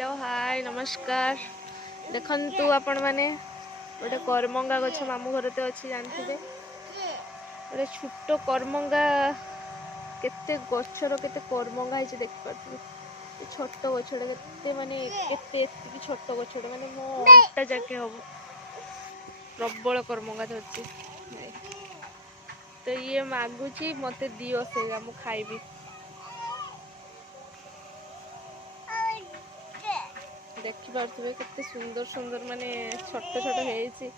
Hello hi नमस्कार। देखु आपण मैंने गोटे करमंगा गछ मामू घर तो अच्छी जानते गोटे छोट करमंगा केते गछर केते करमंगा है देखिपे छोट गछड़े केते माने केते छोट गछड़े माने मो अंटा जाके हम प्रबल करमंगा धरती तो ये मागुची मते दियो से मु खाइबी। देखि पारे केते सुंदर सुंदर माने छोट छोट है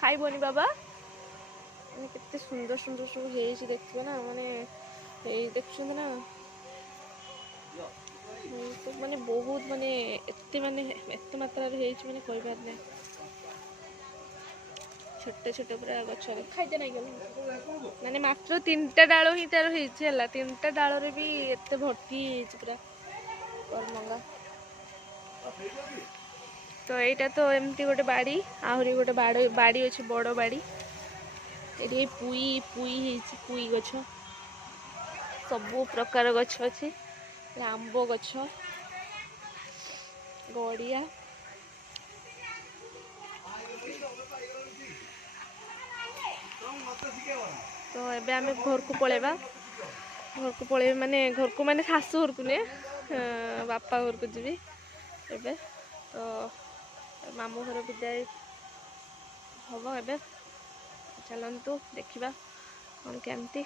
खाइबनी बाबा माने केते सुंदर सुंदर सब है देखिए ना माने देखते ना सब माने बहुत माने एत मात्रा माने कोई बात नहीं छोटे छोटे पूरा गछरे खाइते नहीं माने मात्र 3टा डाल ही तार है 3टा डाल रे भी एत भर्ती पूरा करमंगा। तो यहाँ तो एमती गोटे बाड़ी आहरी गोटे बाड़ी अच्छे बड़ बाड़ी ये पुई पुई पुई गछ सबू प्रकार गछ अच्छे आंब गछ गड़िया तो एबे आमे घर को पळेबा घर को माने सासू घर को ने बापा घर को जीवी एबे तो मामू घर विदाय हम एबे चलतु देखा कौन केमती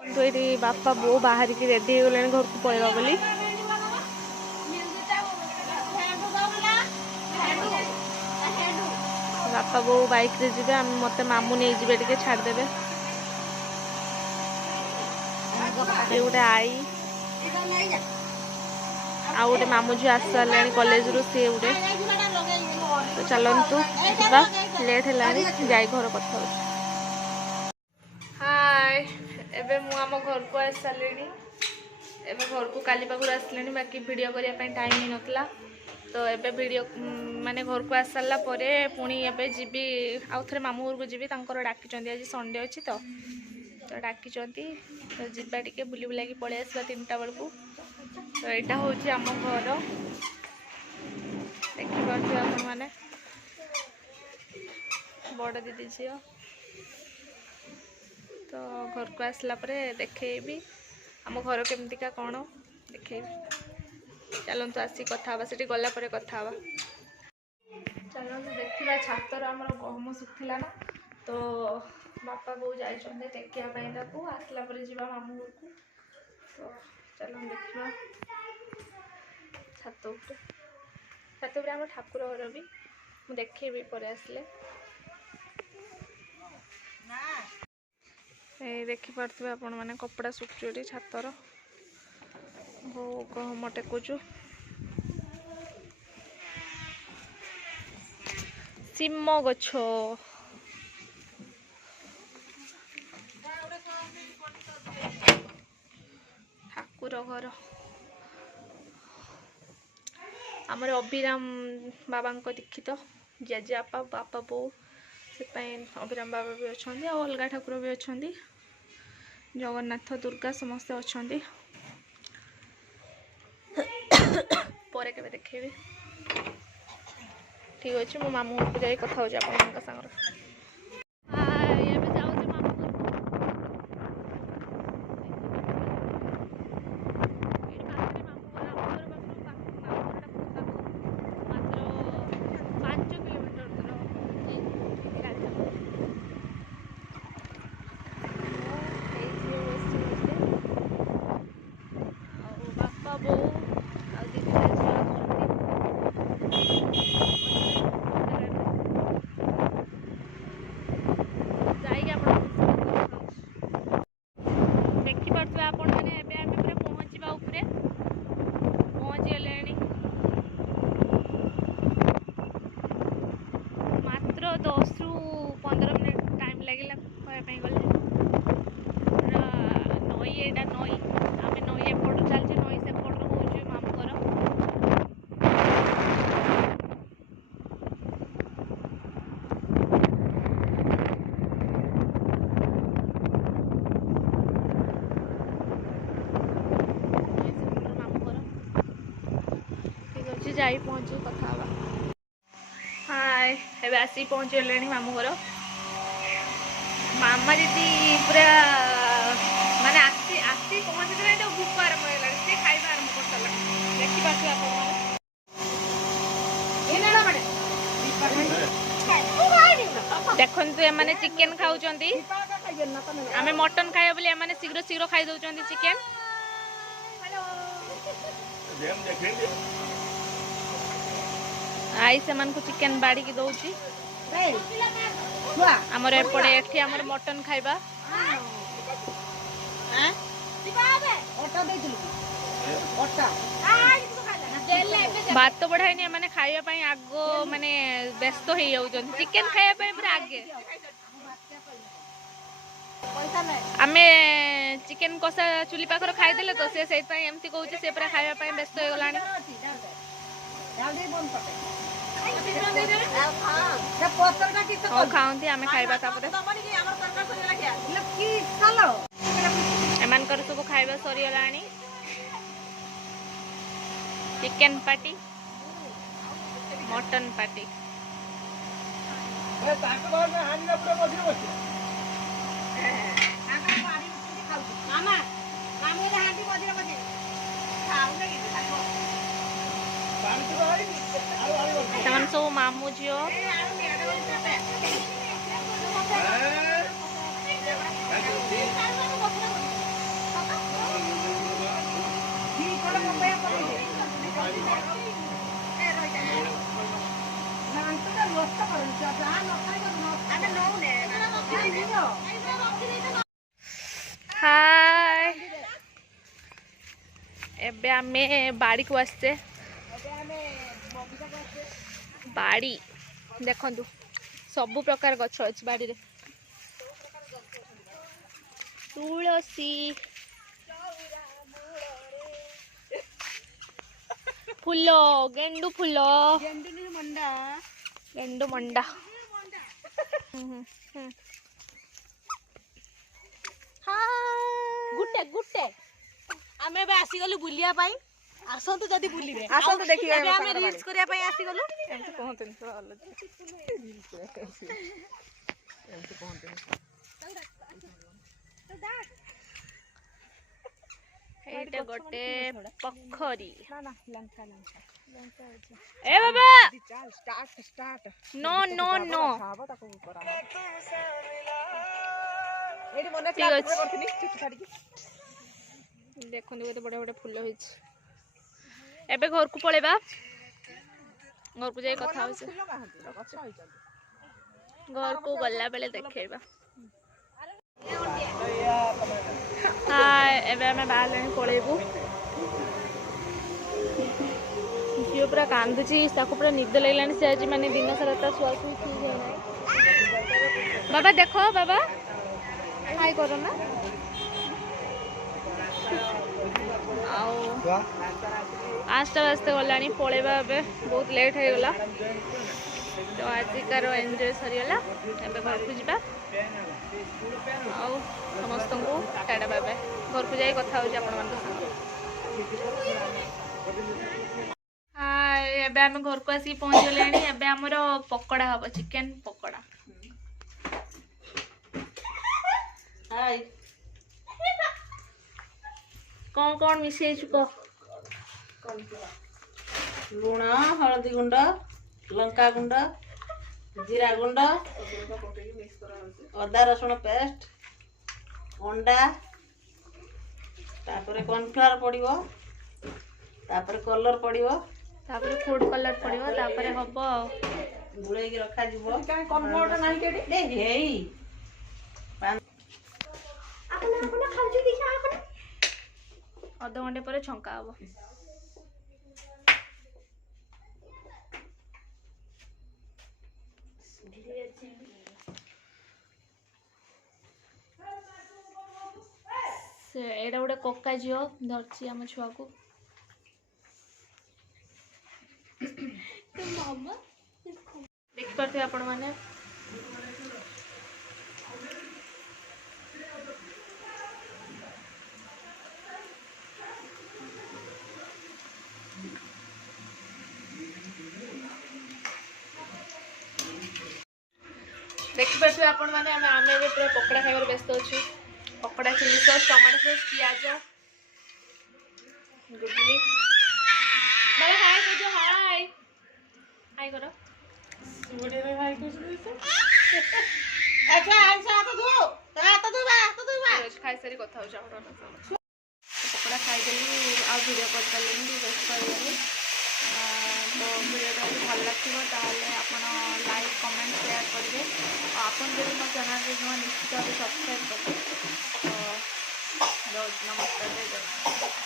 तो ये बापा बो बाहर की रेडी हो गले घर को पळेबा बोली बापा बो बाइक रे जीवे मते मामू नहीं जीवे टिके छाड़ देबे ये गोटे आई आ गोटे मामू झी आस सारे कॉलेज रु सी गोटे तो चलतु जा लेट है जाई घर कथा हो। हाय एबे मु आम घर को आस सारे एबे घर को काली पाखु आसले बाकी वीडियो करने टाइम ही नथला तो एबे वीडियो माने घर को आस सारा परे पुणी एबे जीवी आउ थे मामू घर को जीवी तांकर डाकी आज संडे अच्छी तो डाकी तो जीवा टिके बुली बुला पलि आसवा 3टा बेलू तो यहाँ हूँ आम घर देखिपे आप मैंने बड़ दीदी झी तो घर को आसला देखी आम घर केमतिका कौन देखे चलतु आसी कथा से गला कथा चलतु देखा छातर आम गहम सुखला ना तो बापा बो जाइए टेकियापाई आसला जा मामू घर को तो चलो देखा छात आम ठाकुर घर भी मुझे देखेबी पर आसले देखिपे आपण मैंने कपड़ा सुखुची छातर वो गहम टेकुचु सिम गछ ठाकुर घर आमर अभिराम बाबा दीक्षित जेजेपा बापा बो से अभिराम बाबा भी अच्छा अलगा ठाकुर भी अच्छा जगन्नाथ दुर्गा समस्ते अच्छा पर के देखेबी ठीक अच्छे मो मामू घर को जाए कथा हो सागर पहुँची जाई पहुँची कथा हवा। हाय एबे आसी पहुँची गले मामू घर। मामा दीदी पूरा माने आसी आसी पहुँची गले तो भूख आरंभ हो गला से खाइबा आरंभ कर सला। देखि पाछु आपण माने देखंतु ए माने चिकन खाउचंती आमे मटन खाइबा बोली ए माने शीघ्र शीघ्र खाइ दउचंती चिकन। आई से मन को चिकन बाड़ी की दउची हमर एपड़े एठी हमर मटन खाइबा हैं ओटा देइलु ओटा भात तो बढ़ाई नहीं माने खाइबा पई आगो माने व्यस्त हो जाउचन चिकन खाइबा पई पूरा आगे आमे चिकन कसा चुली पाखर खाई देले तो से सहित पई एमती कहउची से पूरा खाइबा पई व्यस्त हो गलानी। खाऊंती आमे खाइबा तापरे एमान कर सब खाइबा सरी गलानी। चिकन पार्टी मटन पार्टी सब मामू झील हाय एबे आमे बाड़ी को आसते बाड़ी देखंतु सबु प्रकार गछ अछि बाड़ी रे तुलसी फूल गेंडू फूल गेंडू मंडा गुटे गुटे आमे बे आसी गलु बुलिया पाई आसंतु जदी बुलिबे आसंतु देखिबे एबे आमे रील्स करिया पाई आसी गलु एमती कहतन तो अलग एमती कहतन एटे गोटे पखरी ना ना लंका लंका ए बाबा start start no no no एडी मने क्लास करथनी चुटी छाडी देखन देखते बड़े बड़े फूल होइछ एबे घर को पळेबा घर को जाई कथा होइछ घर को गल्ला बेले देखेबा। हाय एबे हमें बाहर पळेबू झील पूरा कांदुची ताको पूरा निद लगलानी से आज माने दिन सारा ता सुआ सुई ठीक है ना बाबा देखो बाबा हाय करो ना आओ आस्ते आस्ते गलानी पळेबा एबे बहुत लेट हो गला तो आज कार एंजॉय सरी गला एबे घर को जिबा आओ समस्त को टाटा बाय बाय घर को जाई कथा हो आपण मन संग। हाय एबे हम घर को आसी पहुंच गलेनी एबे हमरो पकोड़ा हबो चिकन पकोड़ा। हाय कौन कौन मिसे चुको लूण हळदी गुंड लंका गुंड जीरा गुंड अदा रसुण पेस्ट अंडा तापर कॉर्नफ्लावर पड़िबो तापर कलर पड़िबो तापर फूड कलर पड़िबो तापर हबो गुळै के रखा जिवो काई कन्वर्ट नाही केडी दे हेई आपण खाउची दिखा आपण आधा घंटे पर छंका हबो से एडा गोटे कोका झियो धरछि हम छुआ को देख पारथे आपण माने देखिपे आपण मैंने आम पूरा पकड़ा खाइबार व्यस्त अच्छु पकड़ा चिली सॉस टमाटो सॉस पियाज गुडली बाबा हाय करो हाय हाय करो खाई सारी कथा हो पकड़ा खाईदेली आ भिडियो कर पारे व्यस्त तो भिडियोटा भी भल लगे आप लाइक कमेंट शेयर करेंगे आपन जब मो चैनल नुआ निश्चित भाव सब्सक्राइब करेंगे तो नमस्कार जय जगन्नाथ।